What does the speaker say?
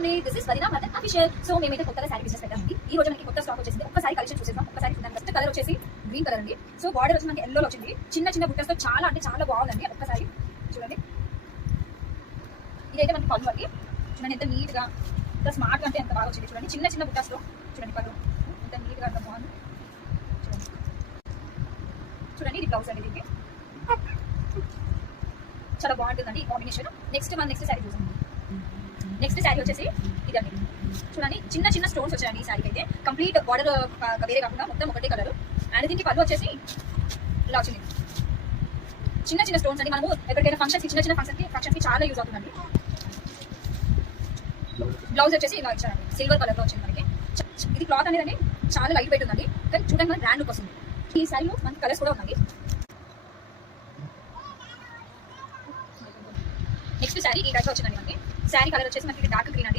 అండి, this is వదినా Madan official. So మేమైతే కొత్తగా శారీ బిజినెస్ పెట్టామండి. ఈ రోజు మనకి కొత్త స్టాక్ వచ్చేసింది. ఒక్కసారి కలెక్షన్ చూసేద్దాం. ఒక్కసారి చూద్దాం. ఫస్ట్ కలర్ వచ్చేసి గ్రీన్ కలర్ అండి. సో బార్డర్ వచ్చి మనకి ఎల్లో వచ్చింది. చిన్న చిన్న బుట్టస్తో చాలా అంటే చాలా బాగుందండి. ఒక్కసారి చూడండి. ఇదైతే మనకి పళ్ళు అండి. చూడండి ఎంత నీట్గా, ఎంత స్మార్ట్గా అంటే ఎంత బాగా వచ్చింది. చూడండి చిన్న చిన్న బుట్టస్తో చూడండి పళ్ళు ఎంత నీట్గా ఎంత బాగుంది. చూడండి ఇది బ్లౌజ్ అండి. దీనికి చాలా బాగుంటుందండి ఈ కాంబినేషన్. నెక్స్ట్ శారీ చూసాం. నెక్స్ట్ శారీ వచ్చేసి ఇదండి. చూడండి చిన్న చిన్న స్టోన్స్ వచ్చాయండి ఈ శారీకి అయితే. కంప్లీట్ బార్డర్ వేరే కాకుండా మొత్తం ఒకటే కలర్. అండ్ దీనికి పళ్ళు వచ్చేసి ఇలా వచ్చింది. చిన్న చిన్న స్టోన్స్ అండి. మనము ఎక్కడికైనా చిన్న చిన్న ఫంక్షన్స్కి చాలా యూజ్ అవుతుందండి. బ్లౌజ్ వచ్చేసి ఇలా ఇచ్చారండి. సిల్వర్ కలర్లో వచ్చింది మనకి. ఇది క్లాత్ అనేది చాలా లైట్ వెయిట్ ఉందండి. కానీ చూడండి మనకి బ్రాండ్ లుక్ వస్తుంది. ఈ శారీలో మనకి కలర్స్ కూడా ఉన్నాయి. నెక్స్ట్ శారీ ఈ టైప్ వచ్చిందండి మనకి. శారీ కలర్ వచ్చేసి మనకి డార్క్ గ్రీన్ అండి.